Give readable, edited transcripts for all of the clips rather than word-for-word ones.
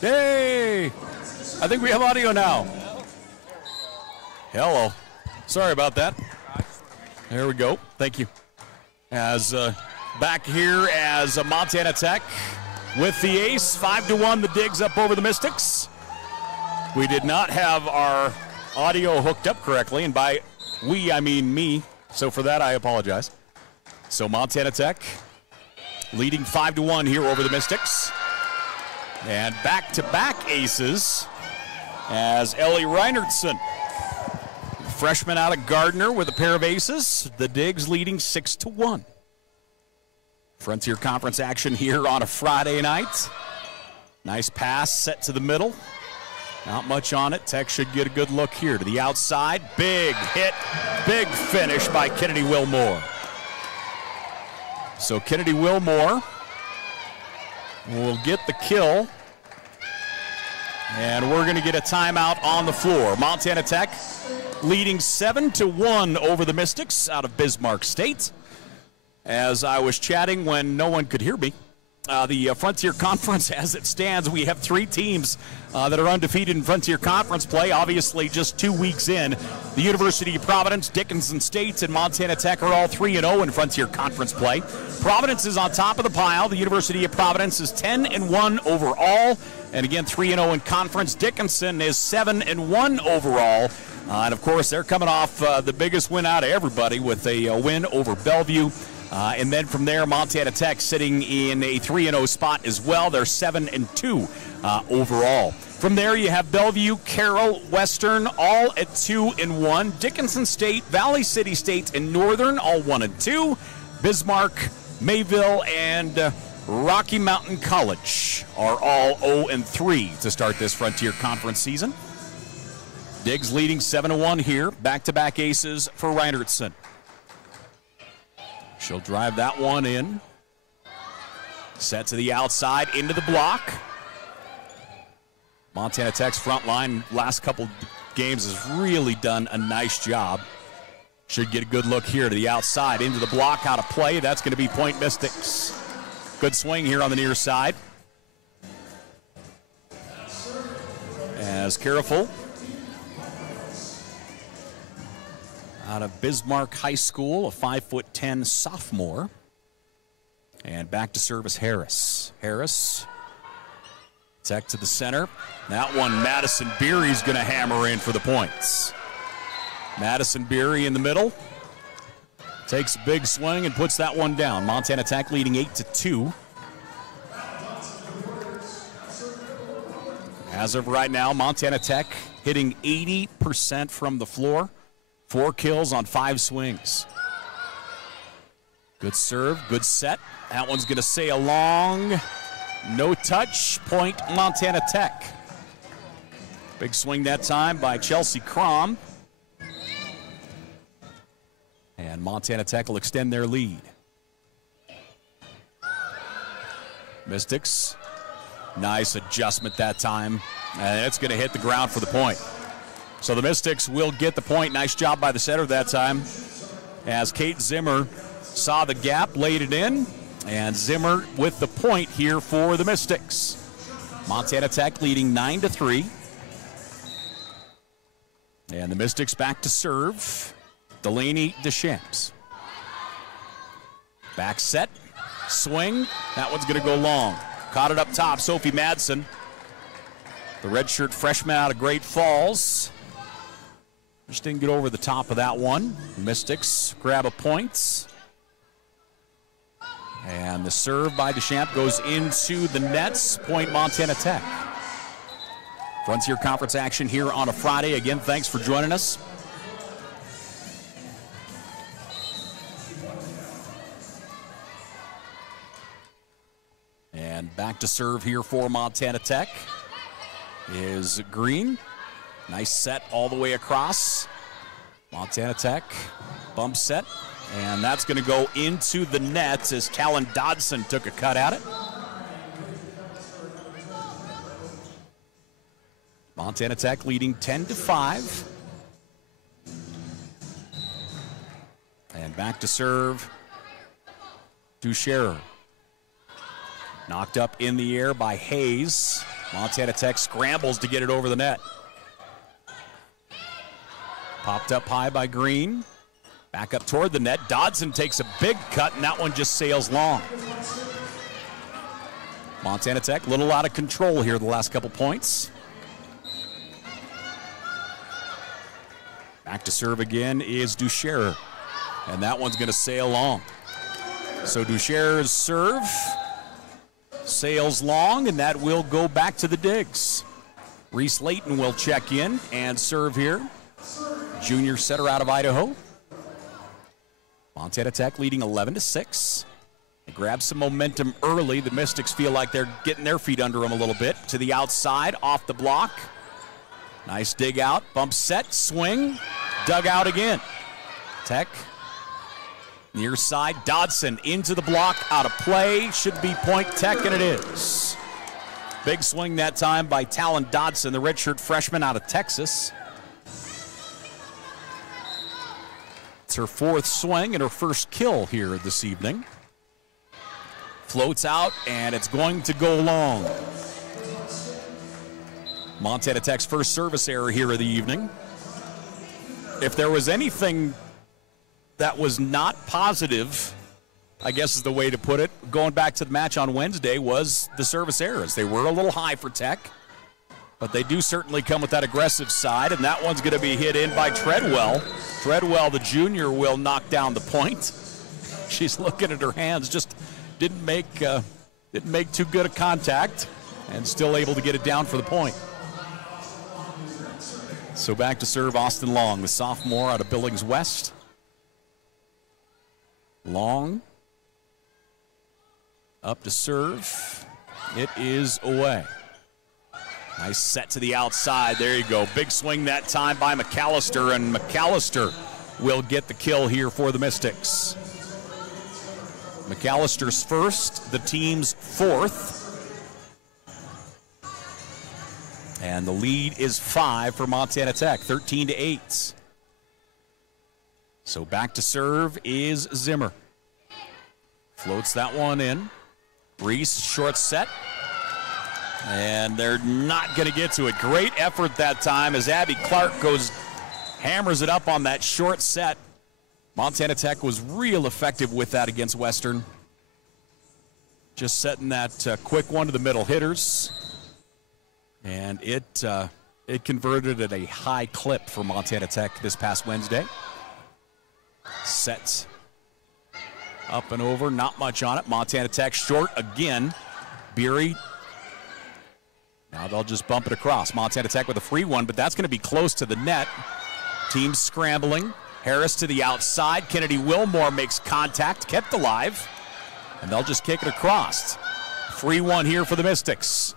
Hey, I think we have audio now. Hello. Sorry about that. There we go. Thank you. As back here as Montana Tech with the ace, 5-1, the Digs up over the Mystics. We did not have our audio hooked up correctly, and by we, I mean me. So for that, I apologize. So Montana Tech leading 5-1 here over the Mystics. And back-to-back aces as Ellie Reinertsen, freshman out of Gardner with a pair of aces. The Digs leading 6-1. Frontier Conference action here on a Friday night. Nice pass set to the middle. Not much on it. Tech should get a good look here to the outside. Big hit, big finish by Kennedy Wilmore. So Kennedy Wilmore will get the kill, and we're going to get a timeout on the floor. Montana Tech leading 7-1 over the Mystics out of Bismarck State. As I was chatting when no one could hear me, the Frontier Conference, as it stands, we have 3 teams that are undefeated in Frontier Conference play. Obviously, just 2 weeks in, the University of Providence, Dickinson State, and Montana Tech are all 3-0 in Frontier Conference play. Providence is on top of the pile. The University of Providence is 10-1 overall, and again 3-0 in conference. Dickinson is 7-1 overall, and of course they're coming off the biggest win out of everybody with a win over Bellevue. And then from there, Montana Tech sitting in a 3-0 spot as well. They're 7-2 overall. From there, you have Bellevue, Carroll, Western, all at 2-1. Dickinson State, Valley City State, and Northern, all 1-2. Bismarck, Mayville, and Rocky Mountain College are all 0-3 to start this Frontier Conference season. Diggs leading 7-1 here. Back-to-back aces for Reinertsen. She'll drive that one in. Set to the outside, into the block. Montana Tech's front line last couple games has really done a nice job. Should get a good look here to the outside, into the block, out of play. That's going to be point Mystics. Good swing here on the near side. As Careful out of Bismarck High School, a 5'10" sophomore. And back to service Harris. Harris, Tech to the center. That one, Madison Beery's going to hammer in for the points. Madison Beery in the middle. Takes a big swing and puts that one down. Montana Tech leading 8-2. As of right now, Montana Tech hitting 80% from the floor. 4 kills on 5 swings. Good serve, good set. That one's going to sail long. No touch, point Montana Tech. Big swing that time by Chelsea Crom. And Montana Tech will extend their lead. Mystics, nice adjustment that time. And it's going to hit the ground for the point. So the Mystics will get the point. Nice job by the setter that time. As Kate Zimmer saw the gap, laid it in. And Zimmer with the point here for the Mystics. Montana Tech leading 9-3. And the Mystics back to serve. Delaney Deschamps. Back set. Swing. That one's going to go long. Caught it up top. Sophie Madsen, the redshirt freshman out of Great Falls. Just didn't get over the top of that one. Mystics grab a point. And the serve by Deschamps goes into the nets. Point Montana Tech. Frontier Conference action here on a Friday. Again, thanks for joining us. And back to serve here for Montana Tech is Green. Nice set all the way across. Montana Tech, bump set, and that's going to go into the nets as Callan Dodson took a cut at it. Montana Tech leading 10-5. And back to serve, Ducherer. Knocked up in the air by Hayes. Montana Tech scrambles to get it over the net. Popped up high by Green. Back up toward the net. Dodson takes a big cut, and that one just sails long. Montana Tech, a little out of control here the last couple points. Back to serve again is Duchère, and that one's going to sail long. So Duchere's serve sails long, and that will go back to the digs. Reese Layton will check in and serve here. Junior setter out of Idaho. Montana Tech leading 11-6. They grab some momentum early. The Mystics feel like they're getting their feet under them a little bit. To the outside, off the block. Nice dig out, bump set, swing, dug out again. Tech, near side, Dodson into the block, out of play. Should be point Tech, and it is. Big swing that time by Talon Dodson, the redshirt freshman out of Texas. It's her fourth swing and her first kill here this evening. Floats out, and it's going to go long. Montana Tech's first service error here of the evening. If there was anything that was not positive, I guess is the way to put it, going back to the match on Wednesday, was the service errors. They were a little high for Tech, but they do certainly come with that aggressive side, and that one's going to be hit in by Treadwell. Treadwell, the junior, will knock down the point. She's looking at her hands, just didn't make too good a contact, and still able to get it down for the point. So back to serve Austin Long, the sophomore out of Billings West. Long, up to serve. It is away. Nice set to the outside. There you go. Big swing that time by McAllister, and McAllister will get the kill here for the Mystics. McAllister's first, the team's fourth. And the lead is 5 for Montana Tech, 13-8. So back to serve is Zimmer. Floats that one in. Reese, short set. And they're not going to get to it. Great effort that time as Abby Clark hammers it up on that short set. Montana Tech was real effective with that against Western. Just setting that quick one to the middle hitters. And it converted at a high clip for Montana Tech this past Wednesday. Sets up and over, not much on it. Montana Tech short again. Beery. Now they'll just bump it across. Montana Tech with a free one, but that's going to be close to the net. Team scrambling. Harris to the outside. Kennedy Wilmore makes contact, kept alive, and they'll just kick it across. Free one here for the Mystics.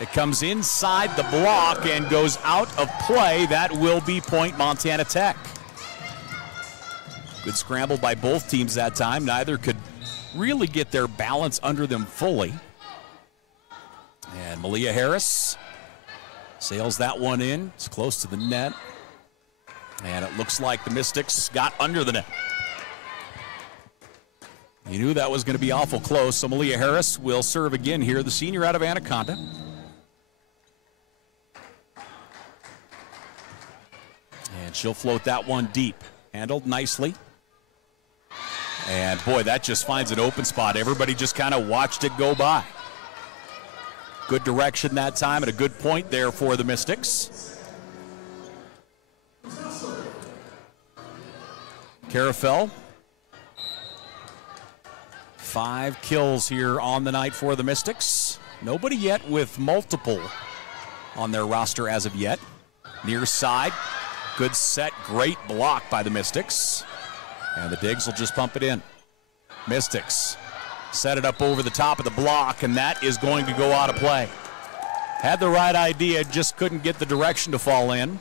It comes inside the block and goes out of play. That will be point Montana Tech. Good scramble by both teams that time. Neither could really get their balance under them fully. And Malia Harris sails that one in. It's close to the net. And it looks like the Mystics got under the net. You knew that was going to be awful close, so Malia Harris will serve again here, the senior out of Anaconda. And she'll float that one deep. Handled nicely. And boy, that just finds an open spot. Everybody just kind of watched it go by. Good direction that time and a good point there for the Mystics. Carafel. 5 kills here on the night for the Mystics. Nobody yet with multiple on their roster as of yet. Near side. Good set, great block by the Mystics. And the Digs will just pump it in. Mystics set it up over the top of the block, and that is going to go out of play. Had the right idea, just couldn't get the direction to fall in.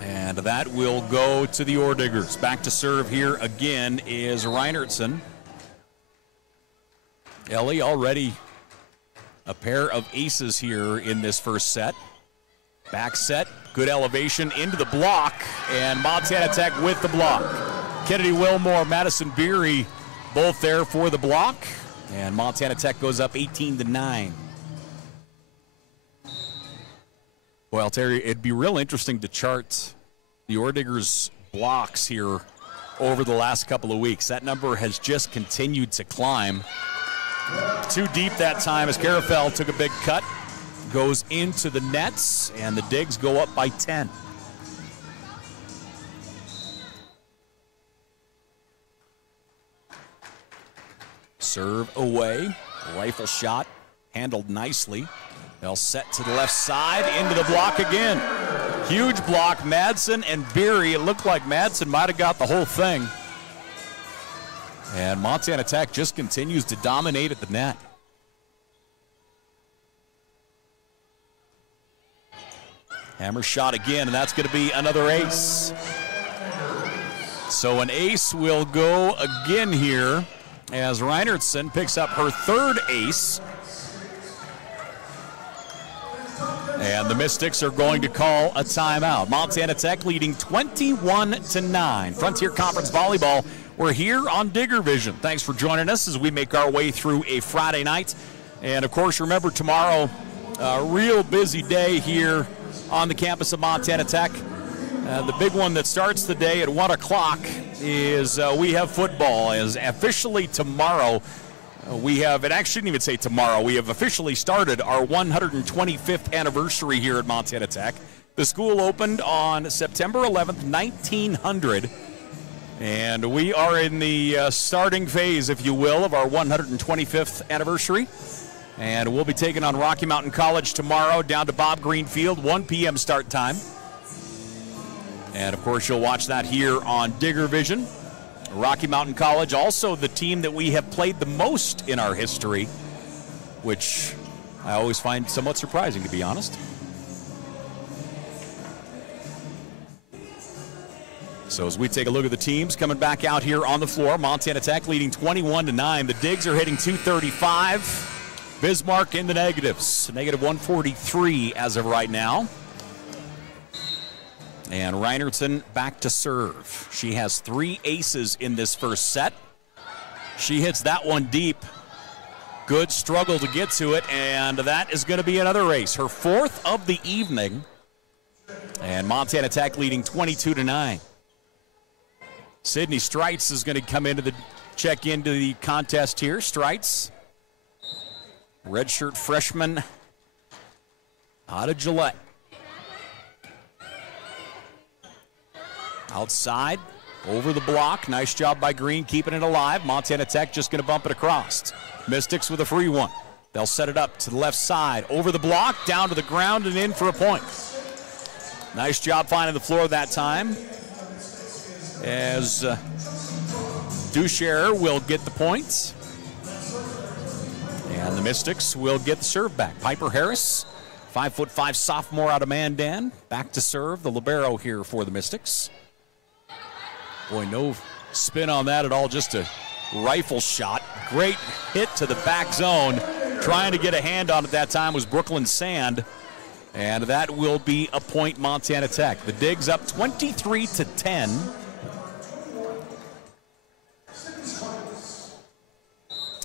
And that will go to the Orediggers. Back to serve here again is Reinertsen. Ellie already a pair of aces here in this first set. Back set, good elevation into the block, and Montana Tech with the block. Kennedy Wilmore, Madison Beery both there for the block, and Montana Tech goes up 18-9. Well, Terry, it'd be real interesting to chart the Orediggers' blocks here over the last couple of weeks. That number has just continued to climb. Too deep that time as Carafel took a big cut, goes into the nets, and the Digs go up by 10. Serve away, rifle shot, handled nicely. They'll set to the left side, into the block again. Huge block, Madsen and Beery. It looked like Madsen might have got the whole thing. And Montana Tech just continues to dominate at the net. Hammer shot again, and that's going to be another ace. So an ace will go again here as Reinertsen picks up her third ace. And the Mystics are going to call a timeout. Montana Tech leading 21-9. Frontier Conference Volleyball. We're here on Digger Vision. Thanks for joining us as we make our way through a Friday night. And, of course, remember tomorrow, a real busy day here on the campus of Montana Tech. The big one that starts the day at 1 o'clock is we have football. As officially tomorrow, we have, it actually shouldn't even say tomorrow, we have officially started our 125th anniversary here at Montana Tech. The school opened on September 11th, 1900, and we are in the starting phase, if you will, of our 125th anniversary. And we'll be taking on Rocky Mountain College tomorrow down to Bob Green Field, 1 p.m. start time. And, of course, you'll watch that here on Digger Vision. Rocky Mountain College, also the team that we have played the most in our history, which I always find somewhat surprising, to be honest. So as we take a look at the teams coming back out here on the floor, Montana Tech leading 21-9. The Digs are hitting 235. Bismarck in the negatives, negative 143 as of right now. And Reinertsen back to serve. She has 3 aces in this first set. She hits that one deep. Good struggle to get to it, and that is going to be another ace. Her 4th of the evening. And Montana Tech leading 22-9. Sydney Streitz is going to come into the check into the contest here. Streitz, redshirt freshman out of Gillette. Outside, over the block. Nice job by Green, keeping it alive. Montana Tech just going to bump it across. Mystics with a free one. They'll set it up to the left side. Over the block, down to the ground, and in for a point. Nice job finding the floor that time. As Ducher will get the points. And the Mystics will get the serve back. Piper Harris, 5'5" sophomore out of Mandan. Back to serve, the libero here for the Mystics. Boy, no spin on that at all, just a rifle shot. Great hit to the back zone. Trying to get a hand on it that time was Brooklyn Sand. And that will be a point, Montana Tech. The Digs up 23-10.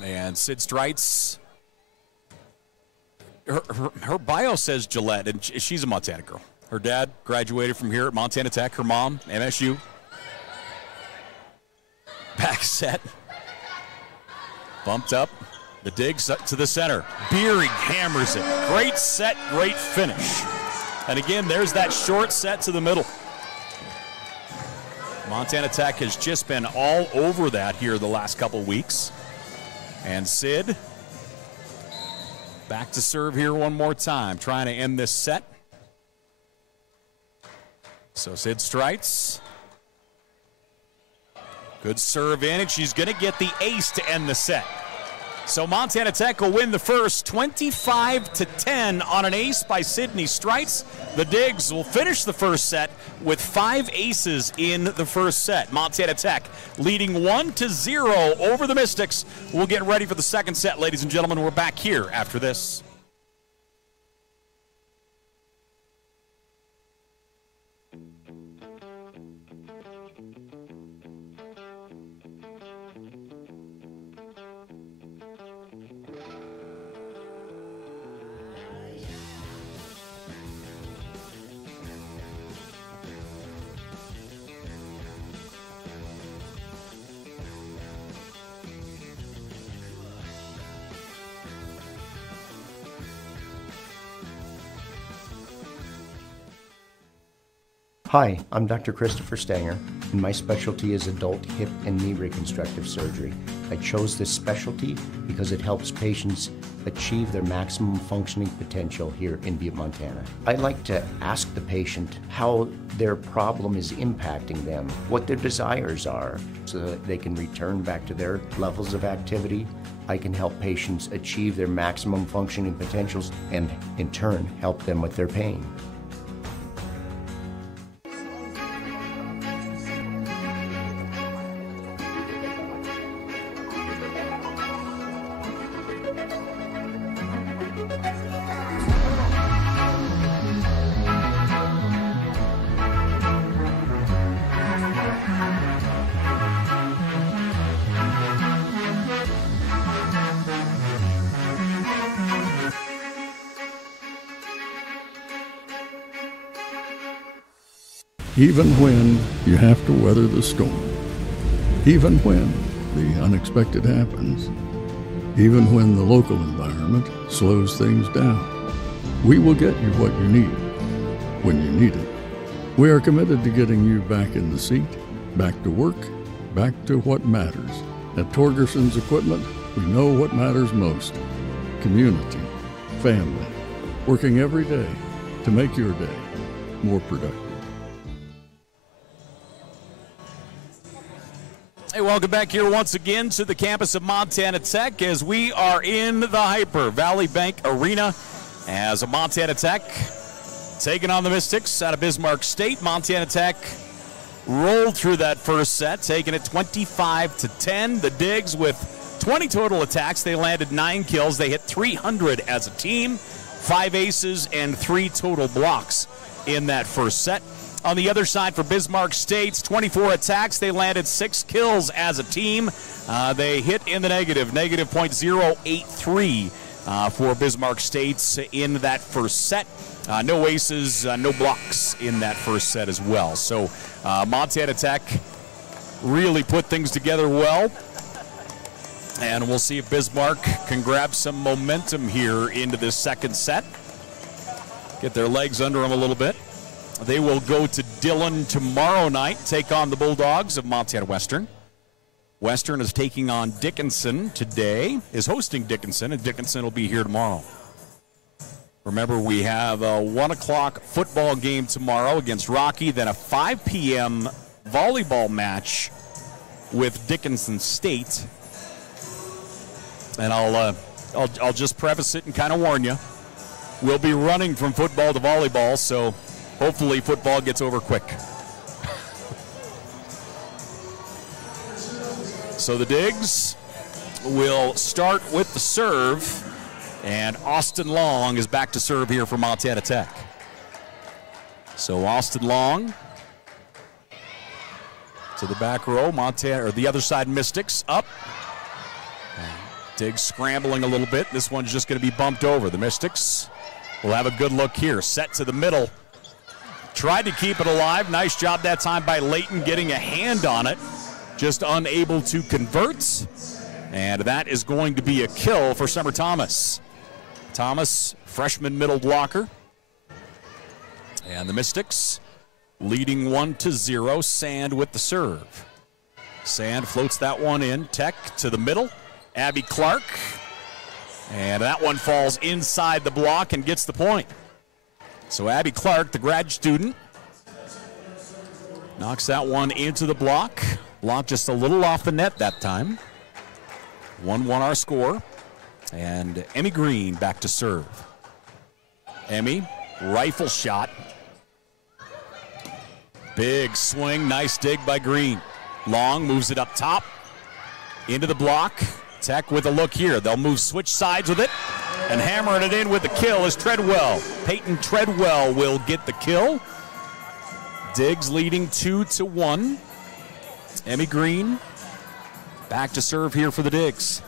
And Sid Streitz, her bio says Gillette, and she's a Montana girl. Her dad graduated from here at Montana Tech. Her mom, MSU. Back set. Bumped up. The Digs up to the center. Beery hammers it. Great set, great finish. And again, there's that short set to the middle. Montana Tech has just been all over that here the last couple weeks. And Sid back to serve here one more time, trying to end this set. So Sid Streitz. Good serve in, and she's going to get the ace to end the set. So Montana Tech will win the first 25-10 on an ace by Sydney Streitz. The Digs will finish the first set with 5 aces in the first set. Montana Tech leading 1-0 over the Mystics. We'll get ready for the second set, ladies and gentlemen. We're back here after this. Hi, I'm Dr. Christopher Stanger, and my specialty is adult hip and knee reconstructive surgery. I chose this specialty because it helps patients achieve their maximum functioning potential here in Butte, Montana. I like to ask the patient how their problem is impacting them, what their desires are, so that they can return back to their levels of activity. I can help patients achieve their maximum functioning potentials and, in turn, help them with their pain. Even when you have to weather the storm, even when the unexpected happens, even when the local environment slows things down, we will get you what you need when you need it. We are committed to getting you back in the seat, back to work, back to what matters. At Torgerson's Equipment, we know what matters most: community, family, working every day to make your day more productive. Hey, welcome back here once again to the campus of Montana Tech as we are in the Hyper Valley Bank Arena as Montana Tech taking on the Mystics out of Bismarck State. Montana Tech rolled through that first set, taking it 25-10. The Digs with 20 total attacks. They landed 9 kills. They hit 300 as a team, 5 aces and 3 total blocks in that first set. On the other side for Bismarck State's 24 attacks, they landed 6 kills as a team. They hit in the negative .083 for Bismarck State's in that first set. No aces, no blocks in that first set as well. So Montana Tech really put things together well. And we'll see if Bismarck can grab some momentum here into this second set. Get their legs under them a little bit. They will go to Dillon tomorrow night, take on the Bulldogs of Montana Western. Western is taking on Dickinson today, is hosting Dickinson, and Dickinson will be here tomorrow. Remember, we have a 1 o'clock football game tomorrow against Rocky, then a 5 p.m. volleyball match with Dickinson State. And I'll just preface it and kind of warn you, we'll be running from football to volleyball, so hopefully football gets over quick. So the Digs will start with the serve, and Austin Long is back to serve here for Montana Tech. So Austin Long to the back row, Montana, or the other side Mystics up. Digs scrambling a little bit. This one's just going to be bumped over. The Mystics will have a good look here. Set to the middle. Tried to keep it alive. Nice job that time by Layton getting a hand on it. Just unable to convert. And that is going to be a kill for Summer Thomas. Thomas, freshman middle blocker. And the Mystics leading 1-0. Sand with the serve. Sand floats that one in. Tech to the middle. Abby Clark. And that one falls inside the block and gets the point. So Abby Clark, the grad student, knocks that one into the block. Block just a little off the net that time. 1-1 our score. And Emmy Green back to serve. Emmy, rifle shot. Big swing, nice dig by Green. Long moves it up top, into the block. Tech with a look here. They'll move switch sides with it. And hammering it in with the kill is Treadwell. Peyton Treadwell will get the kill. Diggs leading 2-1. Emmy Green back to serve here for the Digs.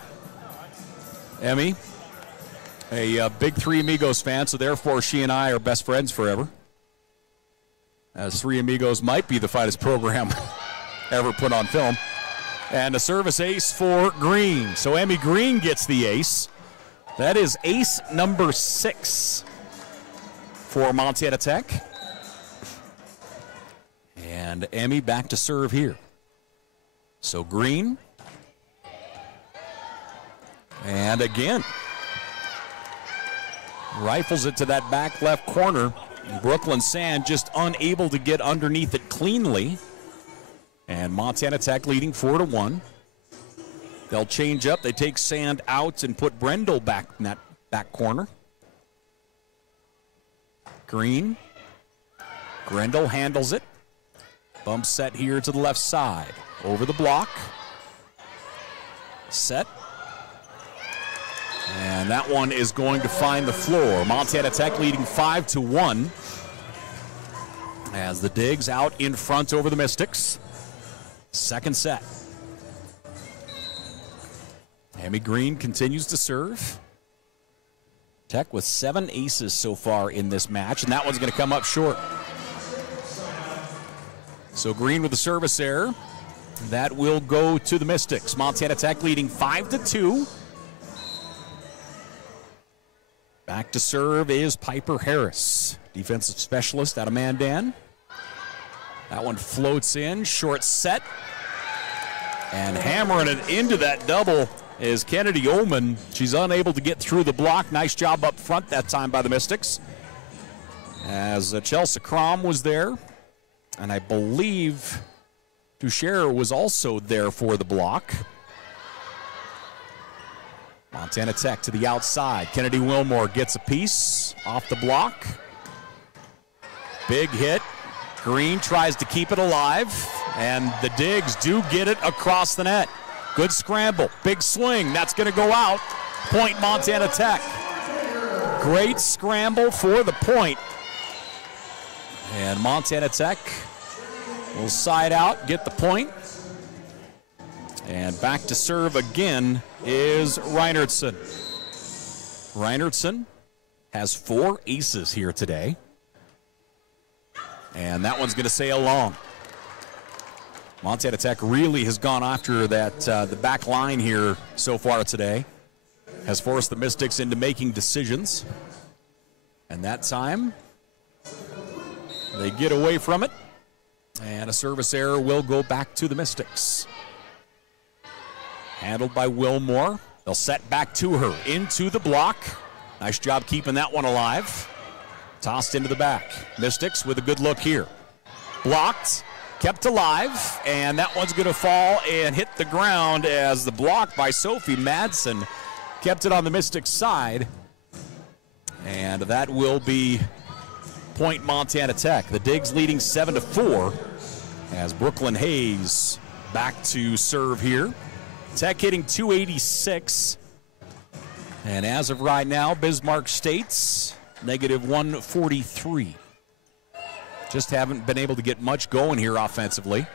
Emmy, a big Three Amigos fan, so therefore she and I are best friends forever. As Three Amigos might be the finest program ever put on film. And a service ace for Green. So Emmy Green gets the ace. That is ace number 6 for Montana Tech. And Emmy back to serve here. So Green. And again. Rifles it to that back left corner. Brooklyn Sand just unable to get underneath it cleanly. And Montana Tech leading 4-1. They'll change up. They take Sand out and put Brendel back in that back corner. Green. Grendel handles it. Bump set here to the left side. Over the block. Set. And that one is going to find the floor. Montana Tech leading 5-1. As the Digs out in front over the Mystics. Second set. Emmy Green continues to serve. Tech with 7 aces so far in this match, and that one's going to come up short. So Green with the service error. That will go to the Mystics. Montana Tech leading 5-2. Back to serve is Piper Harris, defensive specialist out of Mandan. That one floats in, short set. And hammering it into that double is Kennedy Ullman. She's unable to get through the block. Nice job up front that time by the Mystics. As Chelsea Crom was there. And I believe Duchère was also there for the block. Montana Tech to the outside. Kennedy Wilmore gets a piece off the block. Big hit. Green tries to keep it alive. And the Digs do get it across the net. Good scramble, big swing, that's gonna go out. Point Montana Tech. Great scramble for the point. And Montana Tech will side out, get the point. And back to serve again is Reinertsen. Reinertsen has 4 aces here today. And that one's gonna sail long. Montana Tech really has gone after that the back line here so far today. Has forced the Mystics into making decisions. And that time, they get away from it. And a service error will go back to the Mystics. Handled by Wilmore. They'll set back to her, into the block. Nice job keeping that one alive. Tossed into the back. Mystics with a good look here. Blocked. Kept alive, and that one's going to fall and hit the ground as the block by Sophie Madsen kept it on the Mystics side. And that will be point Montana Tech. The Digs leading 7-4 as Brooklyn Hayes back to serve here. Tech hitting .286. And as of right now, Bismarck State's -143. Just haven't been able to get much going here offensively.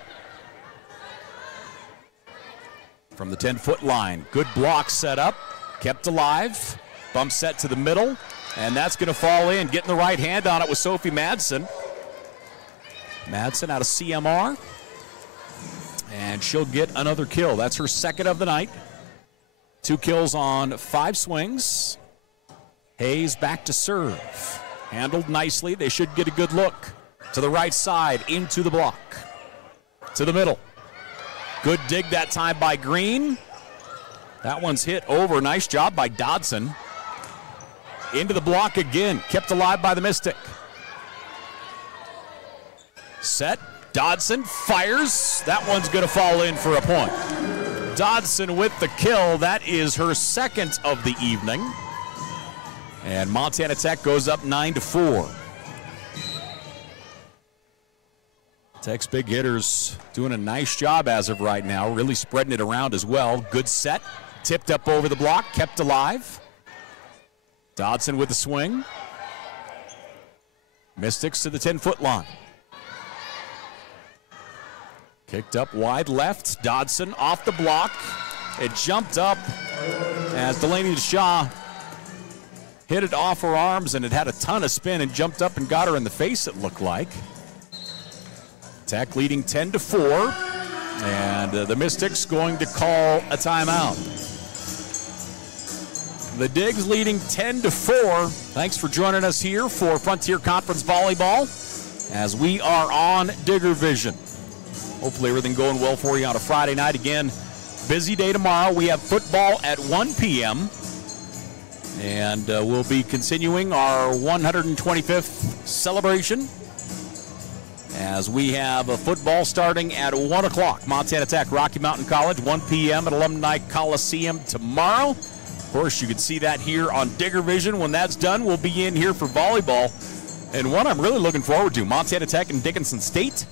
From the 10-foot line, good block set up, kept alive, bump set to the middle, and that's going to fall in. Getting the right hand on it with Sophie Madsen. Madsen out of CMR, and she'll get another kill. That's her second of the night. 2 kills on 5 swings. Hayes back to serve. Handled nicely. They should get a good look. To the right side, into the block. To the middle. Good dig that time by Green. That one's hit over. Nice job by Dodson. Into the block again. Kept alive by the Mystic. Set. Dodson fires. That one's going to fall in for a point. Dodson with the kill. That is her second of the evening. And Montana Tech goes up 9-4. Tech's big hitters doing a nice job as of right now, really spreading it around as well. Good set, tipped up over the block, kept alive. Dodson with the swing. Mystics to the 10-foot line. Kicked up wide left, Dodson off the block. It jumped up as Delaney Shaw hit it off her arms, and it had a ton of spin and jumped up and got her in the face, it looked like. Tech leading 10-4, and the Mystics going to call a timeout. The Digs leading 10-4. Thanks for joining us here for Frontier Conference Volleyball as we are on Digger Vision. Hopefully everything going well for you on a Friday night. Again, busy day tomorrow. We have football at 1 p.m. And we'll be continuing our 125th celebration as we have a football starting at 1 o'clock. Montana Tech, Rocky Mountain College, 1 p.m. at Alumni Coliseum tomorrow. Of course, you can see that here on Digger Vision. When that's done, we'll be in here for volleyball. And one I'm really looking forward to, Montana Tech and Dickinson State,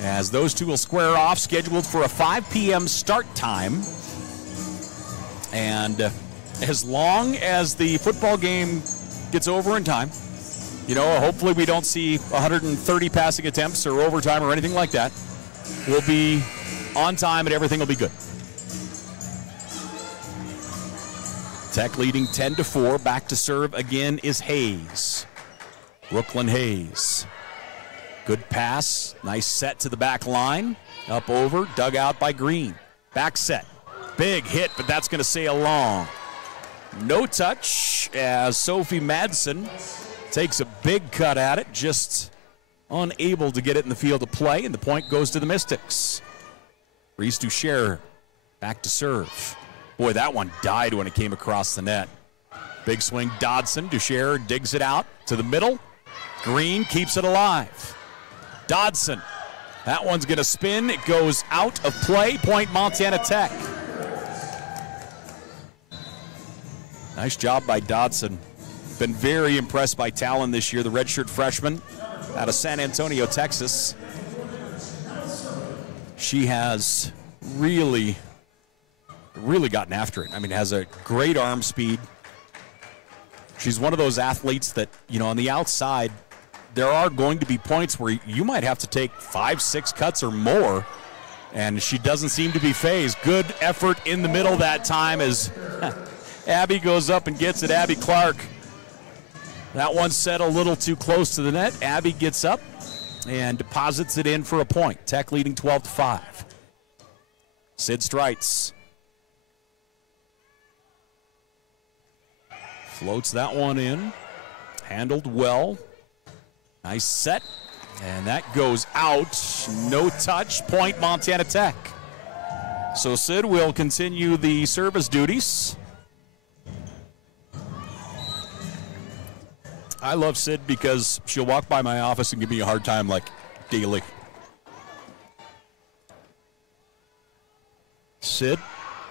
as those two will square off, scheduled for a 5 p.m. start time. And as long as the football game gets over in time, you know, hopefully we don't see 130 passing attempts or overtime or anything like that. We'll be on time and everything will be good. Tech leading 10-4. Back to serve again is Hayes. Brooklyn Hayes. Good pass. Nice set to the back line. Up over. Dug out by Green. Back set. Big hit, but that's going to sail long. No touch as Sophie Madsen takes a big cut at it. Just unable to get it in the field of play, and the point goes to the Mystics. Reese Ducher back to serve. Boy, that one died when it came across the net. Big swing, Dodson. Ducher digs it out to the middle. Green keeps it alive. Dodson. That one's going to spin. It goes out of play. Point Montana Tech. Nice job by Dodson. Been very impressed by Talon this year, the redshirt freshman out of San Antonio, Texas. She has really gotten after it. I mean, has a great arm speed. She's one of those athletes that, you know, on the outside, there are going to be points where you might have to take 5-6 cuts or more, and she doesn't seem to be phased. Good effort in the middle that time as Abby goes up and gets it. Abby Clark. That one set a little too close to the net. Abby gets up and deposits it in for a point. Tech leading 12-5. Sid Streitz floats that one in. Handled well. Nice set. And that goes out. No touch. Point Montana Tech. So Sid will continue the service duties. I love Sid because she'll walk by my office and give me a hard time like daily. Sid,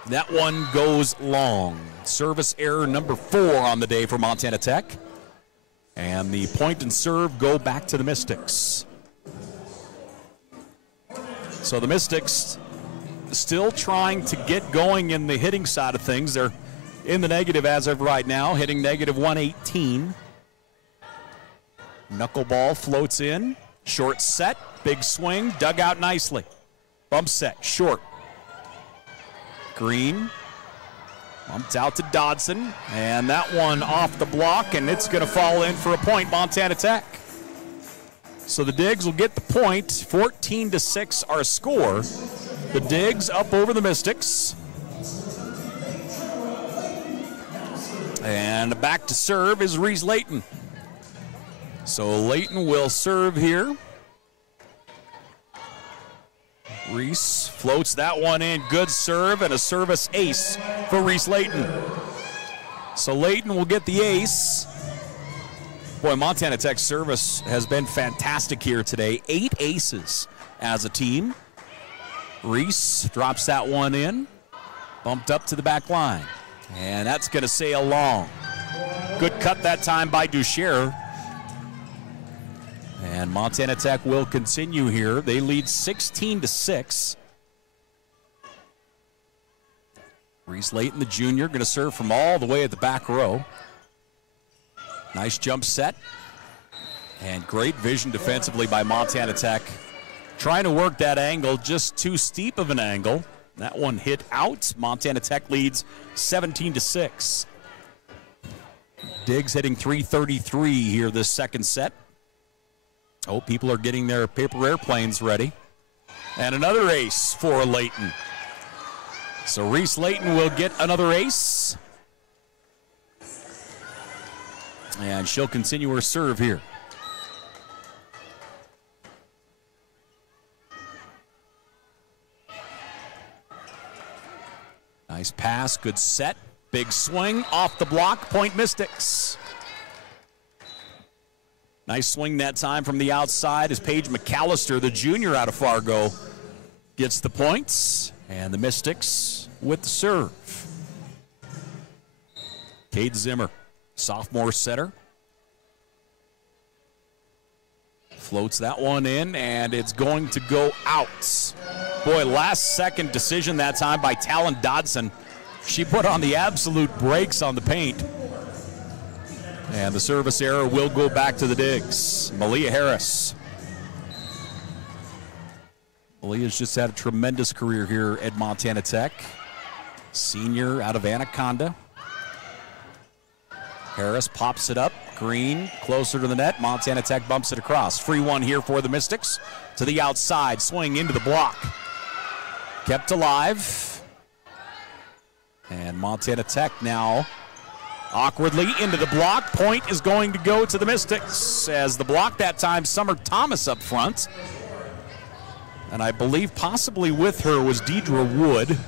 that one goes long. Service error number 4 on the day for Montana Tech. And the point and serve go back to the Mystics. So the Mystics still trying to get going in the hitting side of things. They're in the negative as of right now, hitting negative 118. Knuckleball floats in. Short set. Big swing. Dug out nicely. Bump set. Short. Green. Bumped out to Dodson. And that one off the block, and it's going to fall in for a point, Montana Tech. So the Digs will get the point. 14-6 our score. The Digs up over the Mystics. And back to serve is Reese Layton. So Layton will serve here. Reese floats that one in. Good serve and a service ace for Reese Layton. So Layton will get the ace. Boy, Montana Tech service has been fantastic here today. 8 aces as a team. Reese drops that one in. Bumped up to the back line. And that's going to sail long. Good cut that time by Ducher. And Montana Tech will continue here. They lead 16-6. Reese Layton, the junior, going to serve from all the way at the back row. Nice jump set. And great vision defensively by Montana Tech. Trying to work that angle, just too steep of an angle. That one hit out. Montana Tech leads 17-6. Diggs hitting .333 here this second set. Oh, people are getting their paper airplanes ready. And another ace for Layton. So Reese Layton will get another ace. And she'll continue her serve here. Nice pass, good set, big swing, off the block, point Mystics. Nice swing that time from the outside as Paige McAllister, the junior out of Fargo, gets the points, and the Mystics with the serve. Cade Zimmer, sophomore setter. Floats that one in, and it's going to go out. Boy, last second decision that time by Talon Dodson. She put on the absolute brakes on the paint. And the service error will go back to the Digs. Malia Harris. Malia's just had a tremendous career here at Montana Tech. Senior out of Anaconda. Harris pops it up. Green closer to the net. Montana Tech bumps it across. Free one here for the Mystics. To the outside. Swing into the block. Kept alive. And Montana Tech now awkwardly into the block. Point is going to go to the Mystics. As the block that time, Summer Thomas up front. And I believe possibly with her was Deidre Wood.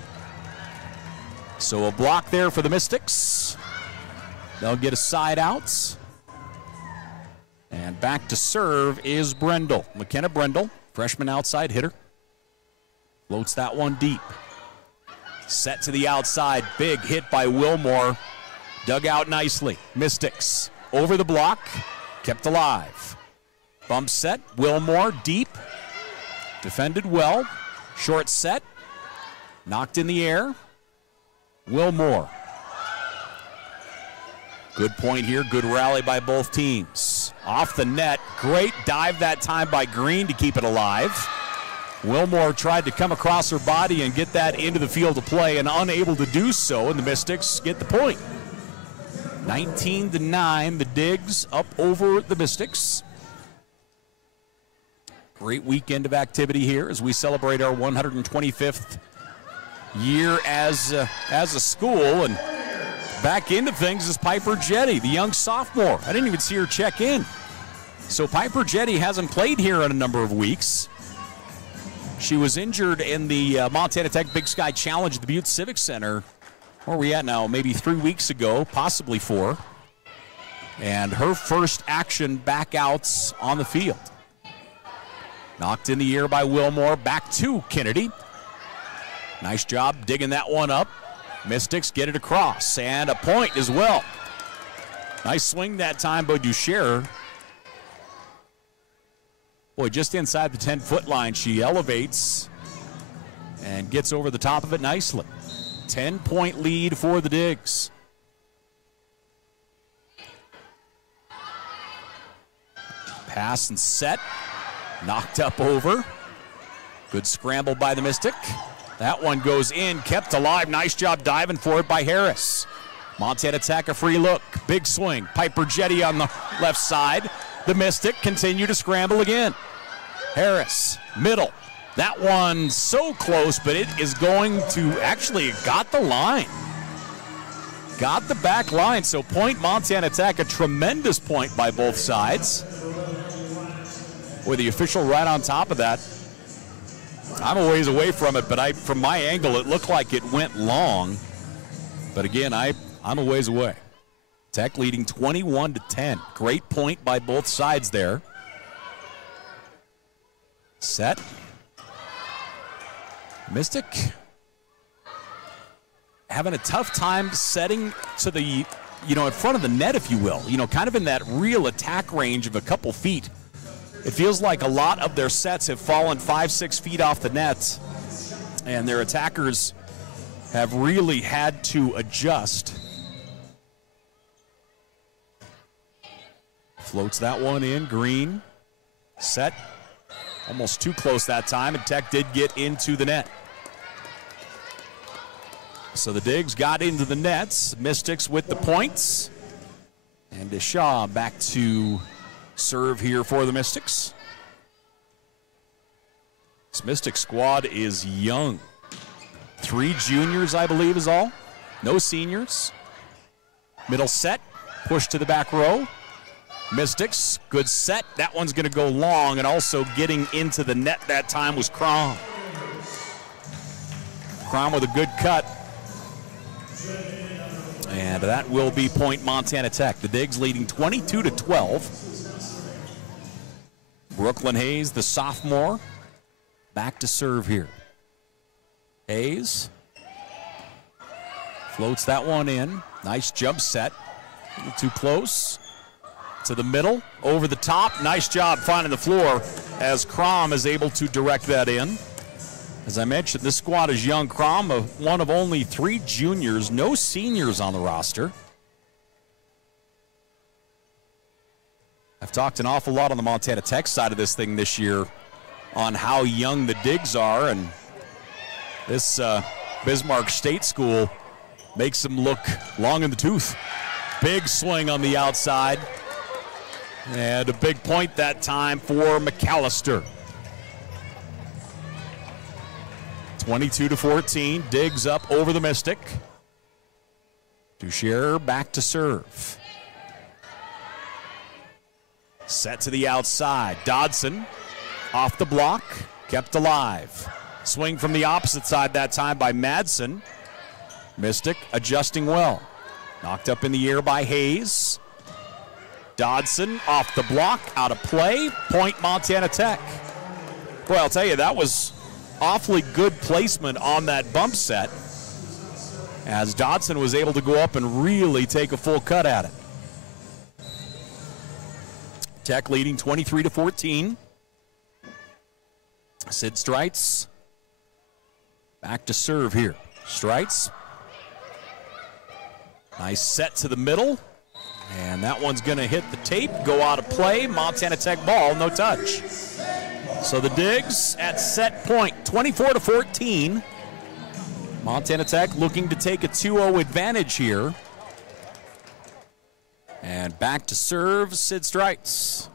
So a block there for the Mystics. They'll get a side out. And back to serve is Brendel. McKenna Brendel, freshman outside hitter. Floats that one deep. Set to the outside. Big hit by Wilmore. Dug out nicely. Mystics over the block. Kept alive. Bump set. Wilmore deep. Defended well. Short set. Knocked in the air. Wilmore. Good point here. Good rally by both teams. Off the net. Great dive that time by Green to keep it alive. Wilmore tried to come across her body and get that into the field of play, and unable to do so, and the Mystics get the point. 19-9, the Digs up over the Mystics. Great weekend of activity here as we celebrate our 125th year as a school, and back into things is Piper Jetty, the young sophomore. I didn't even see her check in. So Piper Jetty hasn't played here in a number of weeks. She was injured in the Montana Tech Big Sky Challenge at the Butte Civic Center. Where are we at now? Maybe 3 weeks ago, possibly 4. And her first action back out on the field. Knocked in the air by Wilmore. Back to Kennedy. Nice job digging that one up. Mystics get it across, and a point as well. Nice swing that time by Duchère. Boy, just inside the 10-foot line, she elevates and gets over the top of it nicely. 10-point lead for the Digs. Pass and set. Knocked up over. Good scramble by the Mystic. That one goes in, kept alive. Nice job diving for it by Harris. Montana Tech a free look. Big swing. Piper Jetty on the left side. The Mystic continue to scramble again. Harris, middle. That one so close, but it is going to actually got the line. Got the back line, so point Montana Tech, a tremendous point by both sides. Boy, the official right on top of that. I'm a ways away from it, but from my angle, it looked like it went long. But again, I'm a ways away. Tech leading 21-10. Great point by both sides there. Set. Mystic having a tough time setting to the, in front of the net, if you will. Kind of in that real attack range of a couple feet. It feels like a lot of their sets have fallen 5-6 feet off the net, and their attackers have really had to adjust. Floats that one in. Green. Set. Almost too close that time, and Tech did get into the net. So the Digs got into the nets. Mystics with the points. And Deshaw back to serve here for the Mystics. This Mystic squad is young. 3 juniors, I believe, is all. No seniors. Middle set. Push to the back row. Mystics, good set. That one's going to go long, and also getting into the net that time was Crom. Crom with a good cut. And that will be point Montana Tech. The Digs leading 22-12. Brooklyn Hayes, the sophomore, back to serve here. Hayes floats that one in. Nice jump set. A little too close. To the middle, over the top. Nice job finding the floor as Crom is able to direct that in. As I mentioned, this squad is young. Crom, one of only 3 juniors, no seniors on the roster. I've talked an awful lot on the Montana Tech side of this thing this year on how young the Digs are, and this Bismarck State school makes them look long in the tooth. Big swing on the outside. And a big point that time for McAllister. 22-14, Digs up over the Mystic. Duchère back to serve. Set to the outside. Dodson off the block, kept alive. Swing from the opposite side that time by Madsen. Mystic adjusting well. Knocked up in the air by Hayes. Dodson off the block, out of play, point Montana Tech. Boy, I'll tell you, that was awfully good placement on that bump set as Dodson was able to go up and really take a full cut at it. Tech leading 23-14. Sid Streitz back to serve here. Streitz. Nice set to the middle. And that one's going to hit the tape, go out of play. Montana Tech ball, no touch. So the Digs at set point, 24-14. Montana Tech looking to take a 2-0 advantage here. And back to serve, Sid Streitz.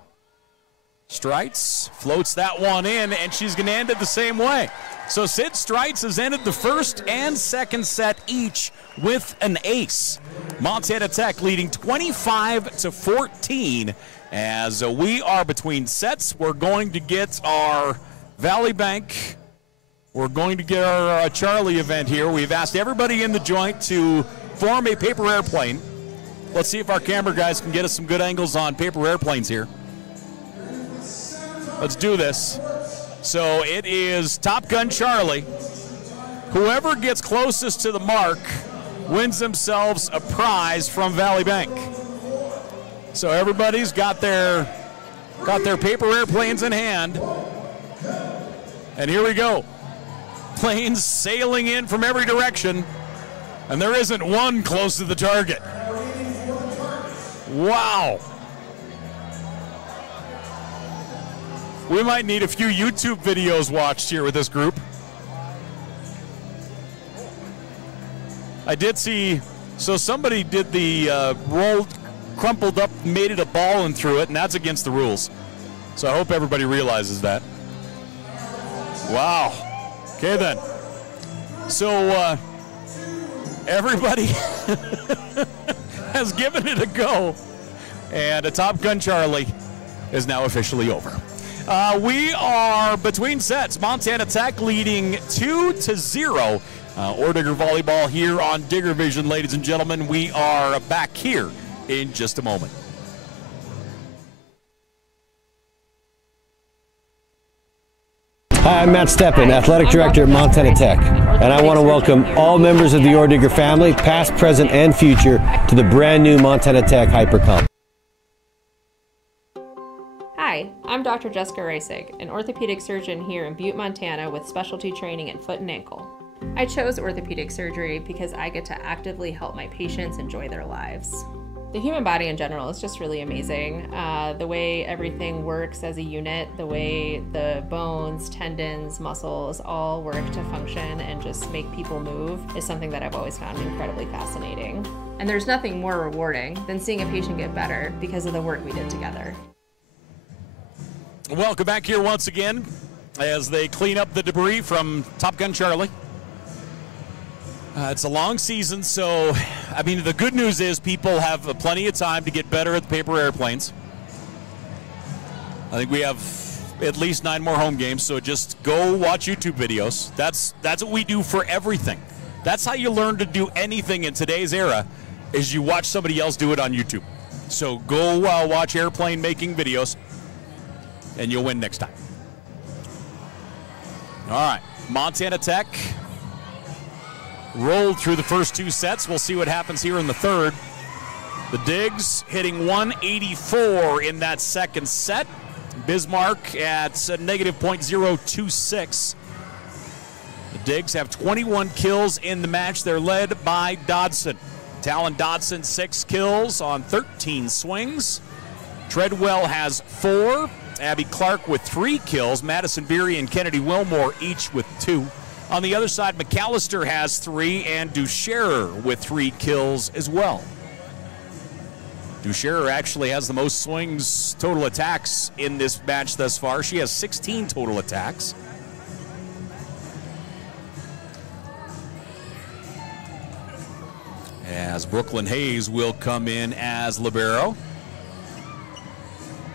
Streitz floats that one in, and she's going to end it the same way. So Sid Streitz has ended the first and second set each with an ace. Montana Tech leading 25-14. As we are between sets, we're going to get our Valley Bank. We're going to get our Charlie event here. We've asked everybody in the joint to form a paper airplane. Let's see if our camera guys can get us some good angles on paper airplanes here. Let's do this. So it is Top Gun Charlie. Whoever gets closest to the mark wins themselves a prize from Valley Bank. So everybody's got their paper airplanes in hand. And here we go. Planes sailing in from every direction. And there isn't one close to the target. Wow. We might need a few YouTube videos watched here with this group. I did see, so somebody did the rolled, crumpled up, made it a ball and threw it, and that's against the rules. So I hope everybody realizes that. Wow. Okay then. So everybody has given it a go, and a Top Gun Charlie is now officially over. We are between sets. Montana Tech leading 2-0. Oredigger Volleyball here on Digger Vision, ladies and gentlemen. We are back here in just a moment. Hi, I'm Matt Steppen, Athletic Director at Montana Tech, and I want to welcome all members of the Oredigger family, past, present, and future, to the brand new Montana Tech Hypercomp. Hi, I'm Dr. Jessica Reisig, an orthopedic surgeon here in Butte, Montana with specialty training in foot and ankle. I chose orthopedic surgery because I get to actively help my patients enjoy their lives. The human body in general is just really amazing. The way everything works as a unit, the way the bones, tendons, muscles all work to function and just make people move is something that I've always found incredibly fascinating. And there's nothing more rewarding than seeing a patient get better because of the work we did together. Welcome back here once again as they clean up the debris from Top Gun Charlie. It's a long season, so, I mean, the good news is people have plenty of time to get better at the paper airplanes. I think we have at least 9 more home games, so just go watch YouTube videos. That's what we do for everything. That's how you learn to do anything in today's era, is you watch somebody else do it on YouTube. So go watch Airplane making videos, and you'll win next time. All right, Montana Tech rolled through the first 2 sets. We'll see what happens here in the third. The Digs hitting 184 in that second set. Bismark at negative .026. The Digs have 21 kills in the match. They're led by Dodson. Talon Dodson, 6 kills on 13 swings. Treadwell has 4. Abby Clark with 3 kills. Madison Beery and Kennedy Wilmore each with 2. On the other side, McAllister has 3, and Ducherer with 3 kills as well. Ducherer actually has the most swings, total attacks in this match thus far. She has 16 total attacks. As Brooklyn Hayes will come in as libero.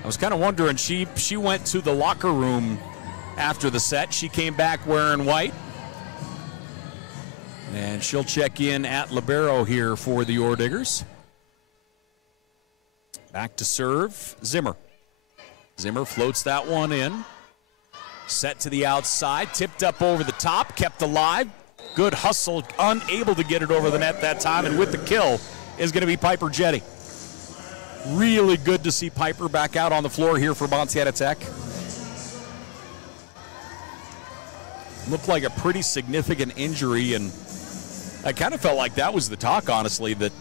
I was kind of wondering, she went to the locker room after the set. She came back wearing white. And she'll check in at libero here for the Orediggers. Back to serve, Zimmer. Zimmer floats that one in. Set to the outside, tipped up over the top, kept alive. Good hustle, unable to get it over the net that time, and with the kill is going to be Piper Jetty. Really good to see Piper back out on the floor here for Montana Tech. Looked like a pretty significant injury, and I kind of felt like that was the talk, honestly, that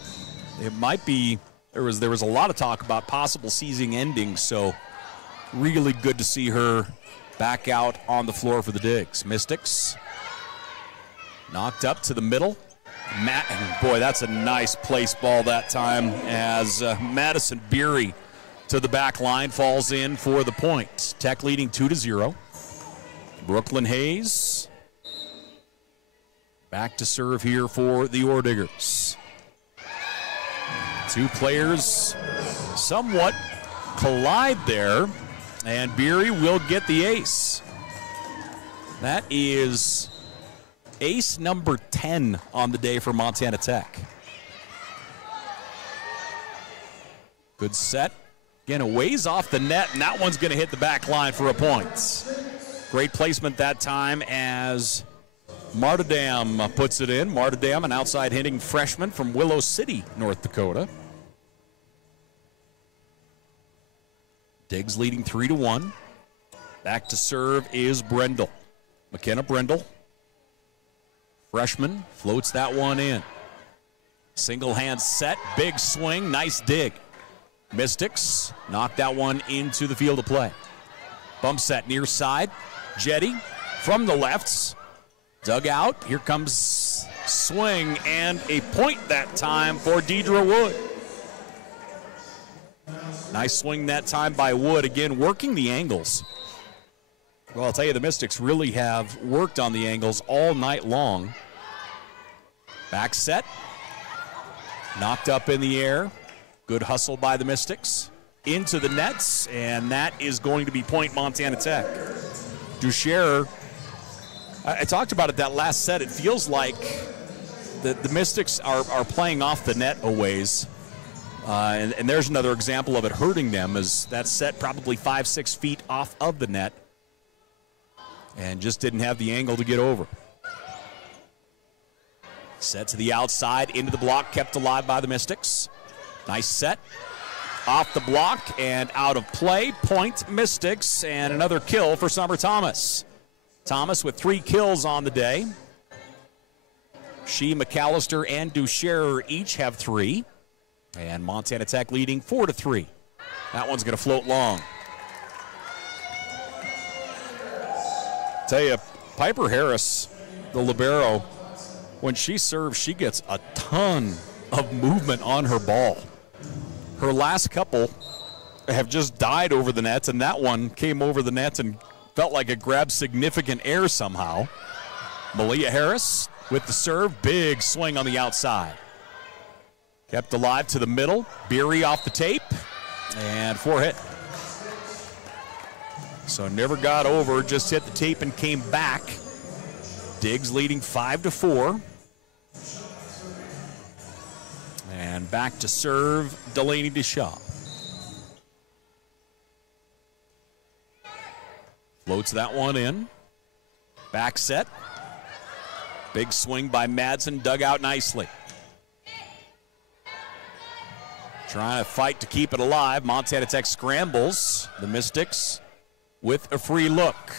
it might be, there was a lot of talk about possible season ending, so really good to see her back out on the floor for the Digs. Mystics knocked up to the middle. Boy, that's a nice place ball that time, as Madison Beery to the back line falls in for the point. Tech leading 2-0. Brooklyn Hayes back to serve here for the Orediggers. 2 players somewhat collide there, and Beery will get the ace. That is ace number 10 on the day for Montana Tech. Good set. Again, a ways off the net, and that one's going to hit the back line for a point. Great placement that time as Martindam puts it in. Martindam, an outside hitting freshman from Willow City, North Dakota. Diggs leading 3-1. Back to serve is Brendel. McKenna Brendel. Freshman floats that one in. Single hand set, big swing, nice dig. Mystics knock that one into the field of play. Bump set near side. Jetty from the lefts. Dug out. Here comes swing and a point that time for Deidre Wood. Nice swing that time by Wood. Again, working the angles. Well, I'll tell you, the Mystics really have worked on the angles all night long. Back set. Knocked up in the air. Good hustle by the Mystics. Into the nets, and that is going to be point Montana Tech. Ducherer, I talked about it that last set. It feels like the Mystics are playing off the net a ways. And there's another example of it hurting them, as that set probably 5-6 feet off of the net and just didn't have the angle to get over. Set to the outside, into the block, kept alive by the Mystics. Nice set. Off the block and out of play. Point Mystics, and another kill for Summer Thomas. Thomas with 3 kills on the day. She, McAllister, and Ducherer each have 3. And Montana Tech leading 4-3. That one's going to float long. Tell you, Piper Harris, the libero, when she serves, she gets a ton of movement on her ball. Her last couple have just died over the nets, and that one came over the nets and felt like it grabbed significant air somehow. Malia Harris with the serve, big swing on the outside. Kept alive to the middle. Beery off the tape, and 4-hit. So never got over, just hit the tape and came back. Diggs leading 5-4. And back to serve, Delaney DeShaw. Floats that one in. Back set. Big swing by Madsen, dug out nicely. Trying to fight to keep it alive. Montana Tech scrambles. The Mystics with a free look.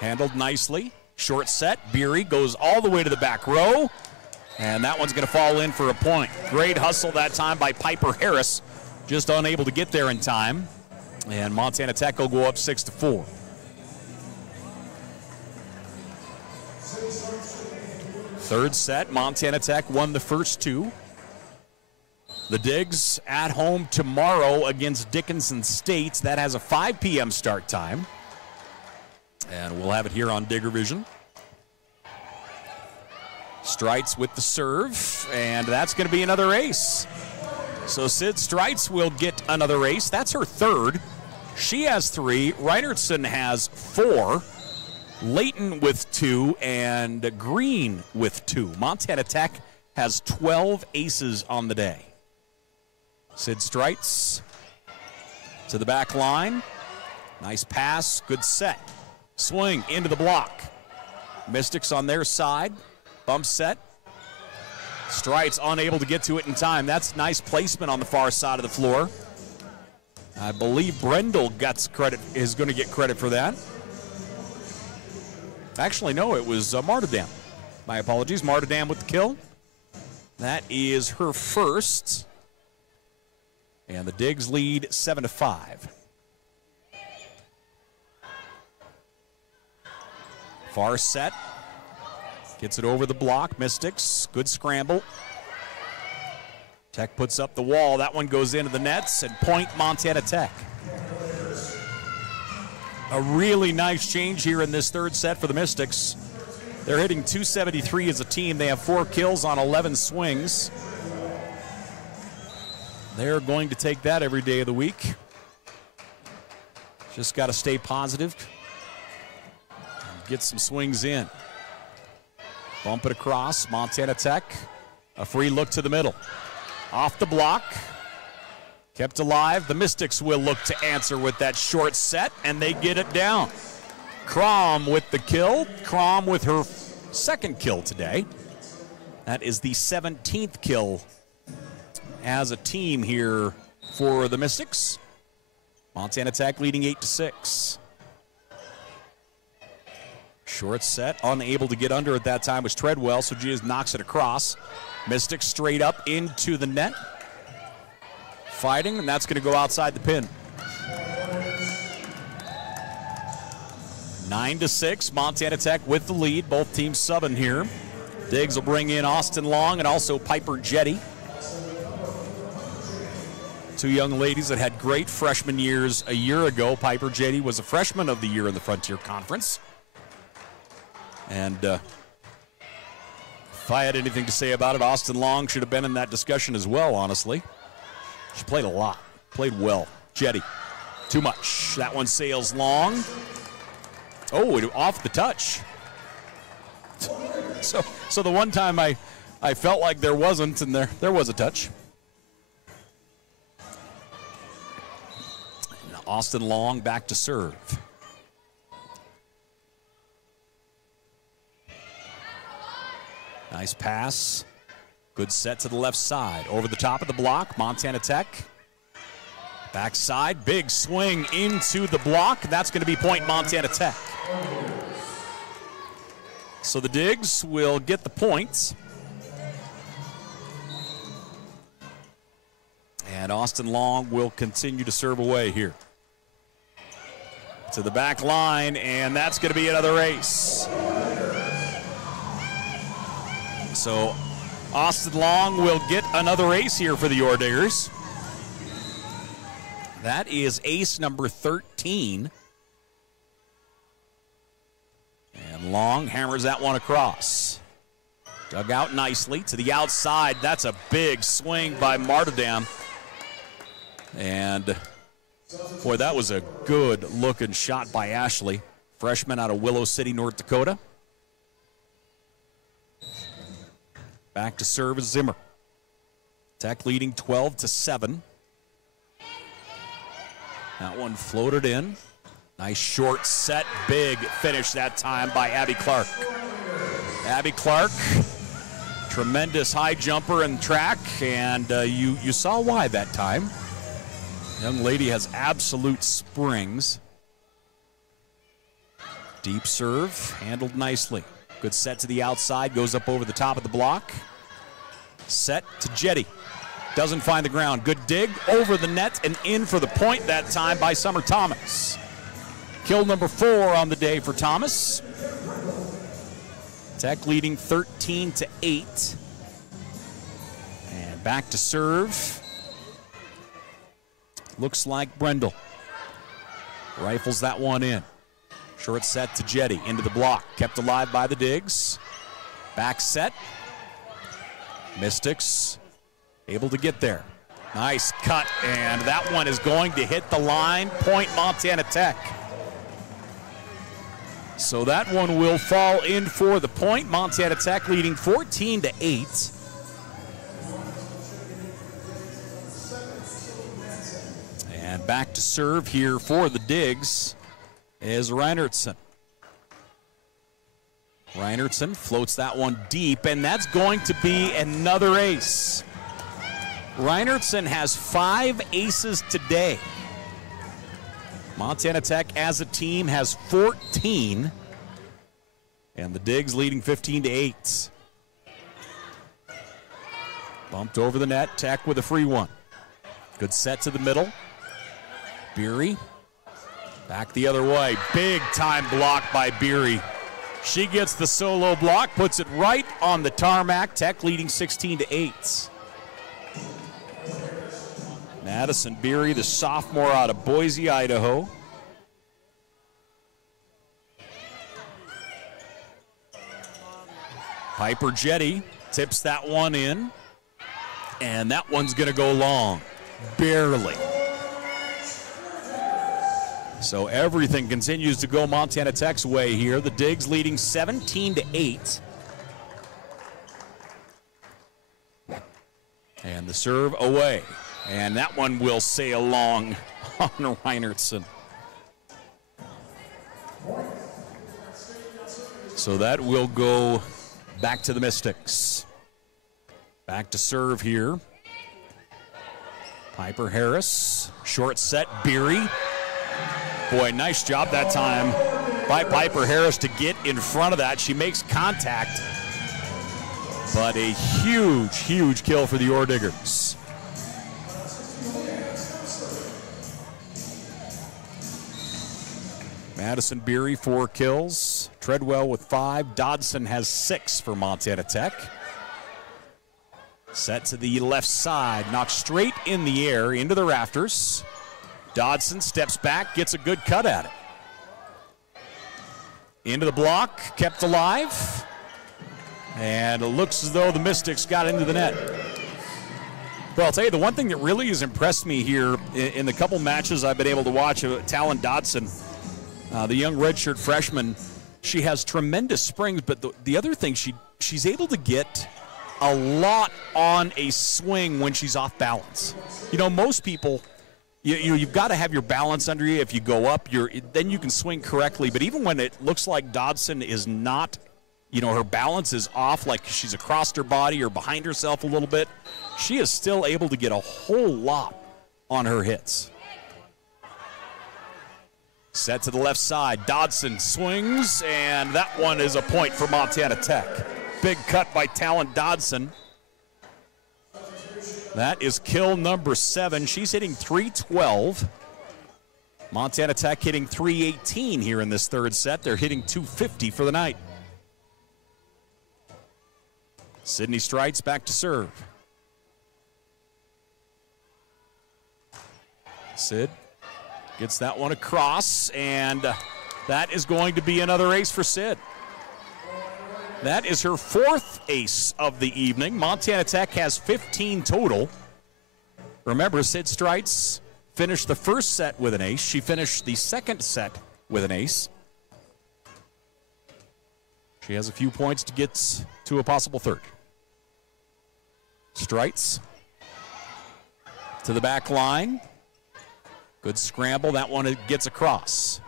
Handled nicely. Short set. Beery goes all the way to the back row. And that one's going to fall in for a point. Great hustle that time by Piper Harris. Just unable to get there in time. And Montana Tech will go up 6-4. Third set, Montana Tech won the first two. The Digs at home tomorrow against Dickinson State. That has a 5 p.m. start time. And we'll have it here on Digger Vision. Streitz with the serve, and that's going to be another ace. So Sid Streitz will get another ace. That's her third. She has 3. Reinertson has 4. Layton with 2, and Green with 2. Montana Tech has 12 aces on the day. Sid Streitz to the back line. Nice pass, good set. Swing into the block. Mystics on their side. Bump set. Streitz unable to get to it in time. That's nice placement on the far side of the floor. I believe Brendel is going to get credit for that. Actually, no, it was Martindam. My apologies. Martindam with the kill. That is her first. And the Digs lead 7-5. Far set. Gets it over the block. Mystics. Good scramble. Tech puts up the wall. That one goes into the nets, and point Montana Tech. A really nice change here in this third set for the Mystics. They're hitting .273 as a team. They have 4 kills on 11 swings. They're going to take that every day of the week. Just got to stay positive. Get some swings in. Bump it across. Montana Tech. A free look to the middle. Off the block. Kept alive. The Mystics will look to answer with that short set, and they get it down. Crom with the kill. Crom with her second kill today. That is the 17th kill as a team here for the Mystics. Montana Tech leading 8-6. Short set, unable to get under at that time was Treadwell, so Giaz knocks it across. Mystics straight up into the net. Fighting, and that's going to go outside the pin. 9-6, Montana Tech with the lead. Both teams subbing here. Diggs will bring in Austin Long and also Piper Jetty. 2 young ladies that had great freshman years a year ago. Piper Jetty was a freshman of the year in the Frontier Conference. And if I had anything to say about it, Austin Long should have been in that discussion as well, honestly. She played a lot, played well. Jetty, too much. That one sails long. Oh, off the touch. So the one time I felt like there wasn't, and there was a touch. And Austin Long back to serve. Nice pass. Good set to the left side. Over the top of the block, Montana Tech. Backside, big swing into the block. That's going to be point Montana Tech. So the Digs will get the points. And Austin Long will continue to serve away here. To the back line, and that's going to be another ace. So Austin Long will get another ace here for the Orediggers. That is ace number 13. And Long hammers that one across. Dug out nicely to the outside. That's a big swing by Martindam. And boy, that was a good looking shot by Ashley, freshman out of Willow City, North Dakota. Back to serve is Zimmer. Tech leading 12-7. That one floated in. Nice short set, big finish that time by Abby Clark. Abby Clark, tremendous high jumper in track, and you saw why that time. Young lady has absolute springs. Deep serve, handled nicely. Good set to the outside, goes up over the top of the block. Set to Jetty. Doesn't find the ground. Good dig over the net and in for the point that time by Summer Thomas. Kill number 4 on the day for Thomas. Tech leading 13-8. And back to serve. Looks like Brendel. Rifles that one in. Short set to Jetty, into the block. Kept alive by the digs. Back set. Mystics able to get there. Nice cut, and that one is going to hit the line. Point Montana Tech. So that one will fall in for the point. Montana Tech leading 14-8. And back to serve here for the digs is Reinertsen. Reinertsen floats that one deep, and that's going to be another ace. Reinertsen has 5 aces today. Montana Tech as a team has 14, and the digs leading 15-8. Bumped over the net, Tech with a free one. Good set to the middle. Beery back the other way. Big time block by Beery. She gets the solo block, puts it right on the tarmac. Tech leading 16-8. Madison Beery, the sophomore out of Boise, Idaho. Piper Jetty tips that one in, and that one's going to go long, barely. So everything continues to go Montana Tech's way here. The digs leading 17-8. And the serve away. And that one will sail long on Reinertsen. So that will go back to the Mystics. Back to serve here. Piper Harris. Short set, Beery. Boy, nice job that time by Piper Harris to get in front of that. She makes contact. But a huge, huge kill for the Orediggers. Madison Beery, 4 kills. Treadwell with 5. Dodson has 6 for Montana Tech. Set to the left side, knocked straight in the air into the rafters. Dodson steps back, gets a good cut at it. Into the block, kept alive. And it looks as though the Mystics got into the net. Well, I'll tell you, the one thing that really has impressed me here in the couple matches I've been able to watch of Talon Dodson, the young redshirt freshman, she has tremendous springs, but the other thing, she's able to get a lot on a swing when she's off balance. You know, most people, you've got to have your balance under you. If you go up, then you can swing correctly. But even when it looks like Dodson is not, her balance is off, like she's across her body or behind herself a little bit, she is still able to get a whole lot on her hits. Set to the left side, Dodson swings, and that one is a point for Montana Tech. Big cut by Talon Dodson. That is kill number 7. She's hitting .312. Montana Tech hitting .318 here in this third set. They're hitting .250 for the night. Sydney Strites back to serve. Sid gets that one across, and that is going to be another ace for Sid. That is her 4th ace of the evening. Montana Tech has 15 total. Remember, Sid Strites finished the first set with an ace. She finished the second set with an ace. She has a few points to get to a possible third. Strites to the back line. Good scramble. That one gets across.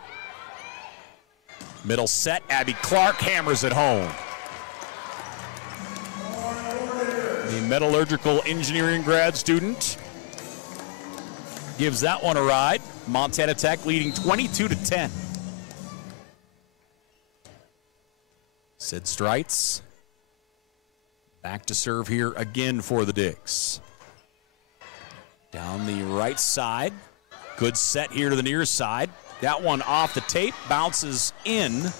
Middle set. Abby Clark hammers it home. The metallurgical engineering grad student gives that one a ride. Montana Tech leading 22-10. Sid Streitz back to serve here again for the Digs. Down the right side. Good set here to the near side. That one off the tape, bounces in,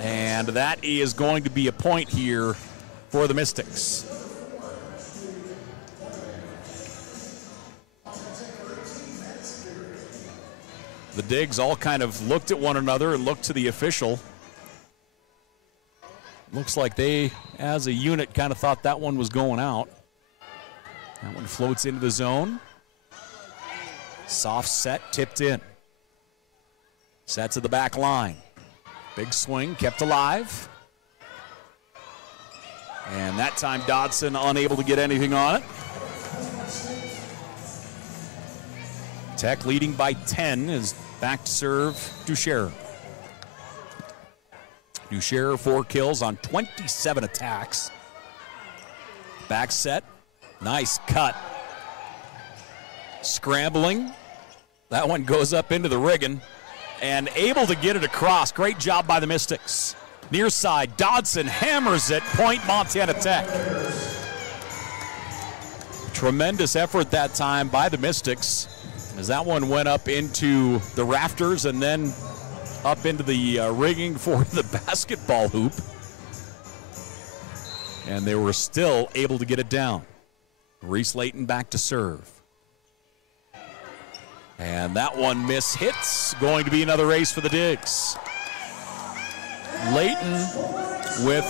and that is going to be a point here for the Mystics. The Digs all kind of looked at one another and looked to the official. Looks like they, as a unit, kind of thought that one was going out. That one floats into the zone. Soft set, tipped in. Set to the back line. Big swing, kept alive. And that time Dodson unable to get anything on it. Tech leading by 10 is back to serve Duchère. Duchère 4 kills on 27 attacks. Back set, nice cut. Scrambling, that one goes up into the rigging and able to get it across. Great job by the Mystics. Near side, Dodson hammers it, point Montana Tech. Tremendous effort that time by the Mystics as that one went up into the rafters and then up into the rigging for the basketball hoop. And they were still able to get it down. Reese Layton back to serve. And that one hits. Going to be another ace for the Digs. Layton with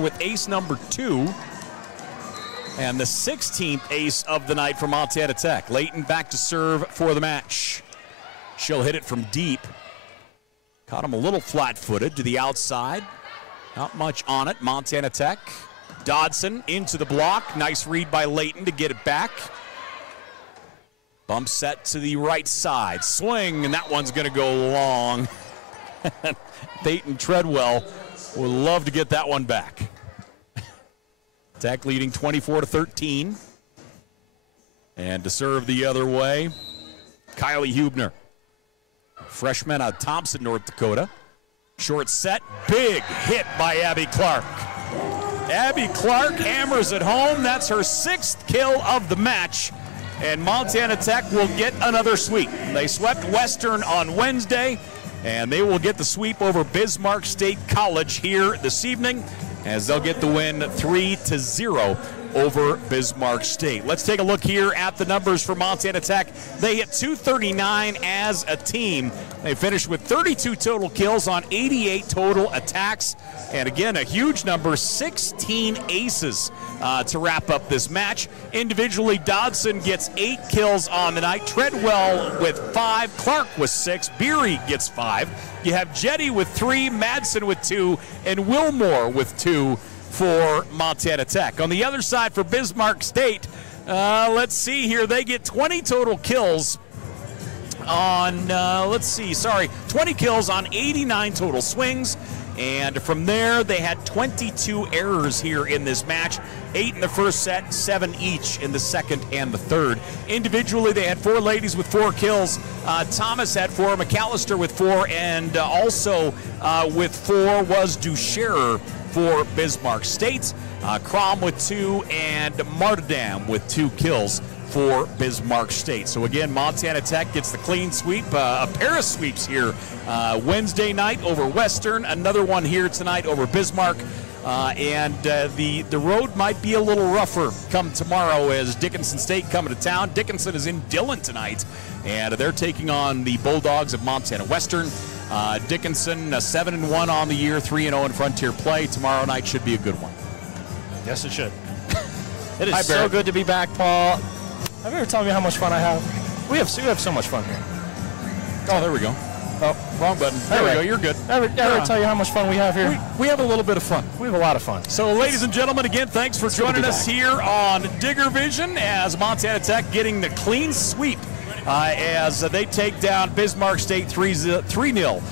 with ace number 2. And the 16th ace of the night for Montana Tech. Layton back to serve for the match. She'll hit it from deep. Caught him a little flat-footed to the outside. Not much on it. Montana Tech. Dodson into the block. Nice read by Layton to get it back. Bump set to the right side. Swing, and that one's going to go long. Peyton Treadwell would love to get that one back. Tech leading 24-13. And to serve the other way, Kylie Hubner. Freshman out of Thompson, North Dakota. Short set, big hit by Abby Clark. Abby Clark hammers it home. That's her 6th kill of the match. And Montana Tech will get another sweep. They swept Western on Wednesday, and they will get the sweep over Bismarck State College here this evening as they'll get the win 3-0 over Bismarck State. Let's take a look here at the numbers for Montana Tech. They hit 239 as a team. They finished with 32 total kills on 88 total attacks. And again, a huge number, 16 aces to wrap up this match. Individually, Dodson gets 8 kills on the night. Treadwell with 5. Clark with 6. Beery gets 5. You have Jetty with 3, Madsen with 2, and Wilmore with 2 for Montana Tech. On the other side for Bismarck State, let's see here. They get 20 total kills on, 20 kills on 89 total swings. And from there, they had 22 errors here in this match. 8 in the first set, 7 each in the second and the third. Individually, they had 4 ladies with 4 kills. Thomas had 4, McAllister with 4, and also with 4 was Duchère for Bismarck State. Crom with 2, and Martindam with 2 kills for Bismarck State. So again, Montana Tech gets the clean sweep, a pair of sweeps here Wednesday night over Western, another one here tonight over Bismarck, and the road might be a little rougher come tomorrow as Dickinson State coming to town. Dickinson is in Dillon tonight, and they're taking on the Bulldogs of Montana Western. Dickinson 7-1 on the year, 3-0 in Frontier play. Tomorrow night should be a good one. Yes, it should. It is so good to be back, Paul. Have you ever told me how much fun I have? We have so much fun here. Oh, there we go. Oh, wrong button. There we go. You're good. Ever tell you how much fun we have here? We have a little bit of fun. We have a lot of fun. So, ladies and gentlemen, again, thanks for joining us here on Digger Vision as Montana Tech getting the clean sweep as they take down Bismarck State 3-0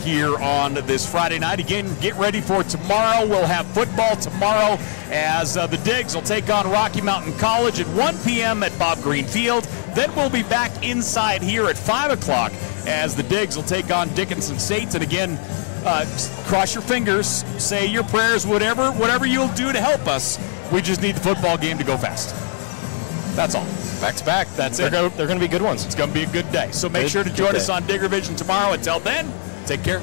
here on this Friday night. Again, get ready for tomorrow. We'll have football tomorrow as the Digs will take on Rocky Mountain College at 1 p.m. at Bob Green Field. Then we'll be back inside here at 5 o'clock as the Digs will take on Dickinson State. And again, cross your fingers, say your prayers, whatever you'll do to help us. We just need the football game to go fast. That's all. Back to back. That's it. They're going to be good ones. It's going to be a good day. So make sure to join us on Digger Vision tomorrow. Until then, take care.